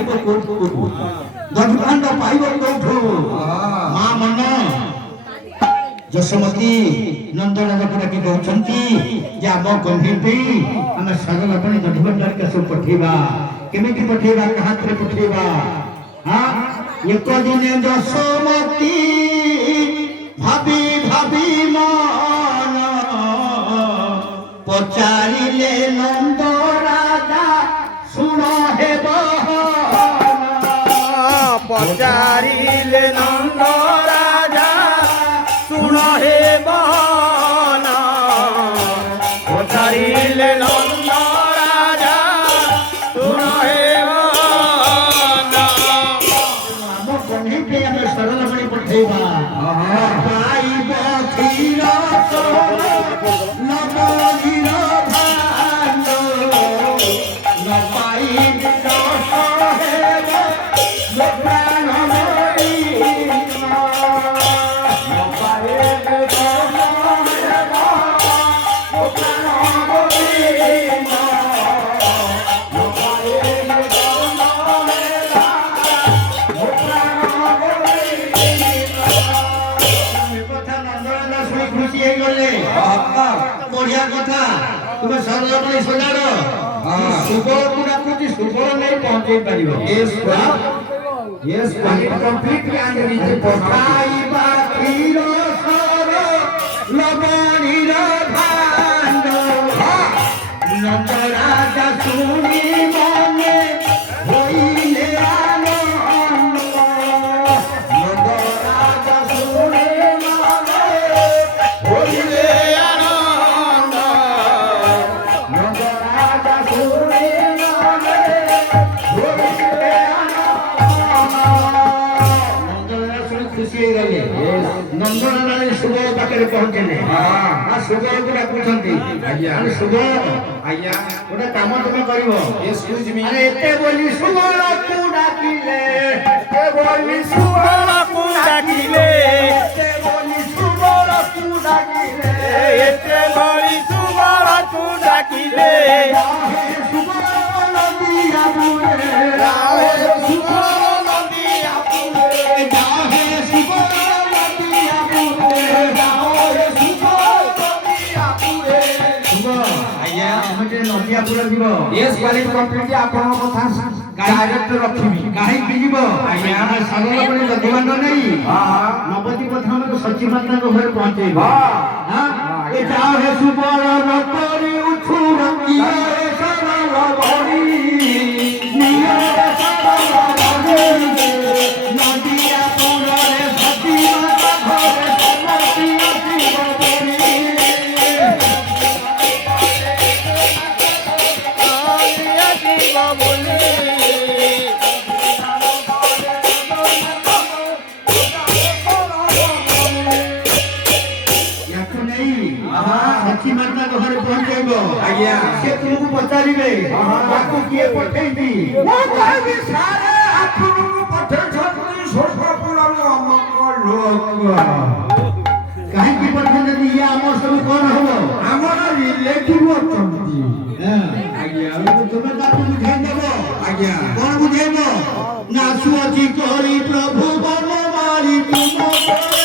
ପାଇବ କୋଉଠୁ ଦଧିଭାଣ୍ଡ ପାଇବ କୋଉଠୁ ମା ମନ ଯଶୋମତୀ ନନ୍ଦରାଜାକୁ ଡାକି କହୁଛନ୍ତି ଯେ ଆମ ଗମ୍ଭୀର ପାଇଁ ଆମେ ସରଲବଣୀ ଦଧିଭାଣ୍ଡ ସବୁ ପଠେଇବା କେମିତି ପଠେଇବା କାହାତରେ ପଠେଇବା ଏକ ଦିନେ ଯଶୋମତୀ ଭାବି ଭାବି ମନ ପଚାରିଲେ ନନ୍ଦ ରାଜା ଶୁଣ ହେବ ପଚାରିଲେ ନନ୍ଦ ରାଜା ଶୁଣ ହେବ ପଚାରିଲେ ନନ୍ଦ ରାଜା ଶୁଣ ହେବ ଆମ କହ୍ନେଇକି ଆମେ ସରଲବଣୀ ପଠେଇବା ପାଇବ କ୍ଷୀର ନବନୀର ଭାଣ୍ଡ ନ ପାଇବ ଦୋଷ ହେବ ପ୍ରାଣ ମରିବ ନ ପାଇବ ଦୋଷ ହେବ ପ୍ରାଣ ମରିବ ନ ପାଇବ ଦୋଷ बढ़िया कथा तुम सरलबणी सजाड़ सुबल को डाकुची सुबल नहीं पहुंचे पारिबो कंप्लीटली आंगे पठाइबा क्षीर सर लबणीर भांड नंद राजा सुनी मने होइले आनंद नंद राजा सुनी मने होइले नंदन शुभ पाखे पहुंचे शुभ को डाकुंट शुभ ଆଜ୍ଞା गोटे कम तुम कर ଏକ୍ସକ୍ୟୁଜ ମି एते बोली शुभ को डाकिले ବୋଲି ସୁବଳକୁ ଡାକିଲେ एते बोली शुभ को डाकिले ଏତେ ବଳି ସୁବଳକୁ ଡାକିଲେ राहे शुभ नदिया बुरे ରାହେ ସୁବଳ ନଦୀ ଆପୁରେ राहे शुभ नदिया बुरे ରାହେ ସୁବଳ ନଦୀ ଆପୁରେ शुभ आज्ञा मुझे नदिया बुरे जीव ଏସ୍ କ୍ୱାଲିଟି କମ୍ପ୍ଲିଟଲି ଆପଣଙ୍କ କଥା ଡାଇରେକ୍ଟ ରଖିବି କାହିଁକି ଯିବ ଆଜ୍ଞା। ସରଲବଣୀ ଦଧିଭାଣ୍ଡ ନେଇ ନବତୀ ପ୍ରଧାନକୁ ସଚିବାତାଙ୍କ ଘରେ ପହଞ୍ଚେଇବ ଏ ଯାଅ ହେ ସୁବଳ ନକରି ଉଛୁର କିଏ ସରଲବଣୀ ନିଏ ସରଲବଣୀ ନଦିଆ ପୁରରେ ସଚିବାତା ଘରେ ସମସ୍ତି ଆସିବ ବଳି ଆସିବ ବୋଲି सची माता घर पहुंचेब आज्ञा से तुमको पचारे आपको किए पठेबी कहीं पठे ये आम सब कौन हम ଆମର ରିଲେଟିଭ ଅଛନ୍ତି आज्ञा तुम बुझेदेव ଆଜ୍ଞା कौन बुझेब नासु अच्छी करी प्रभु बन मारी तुम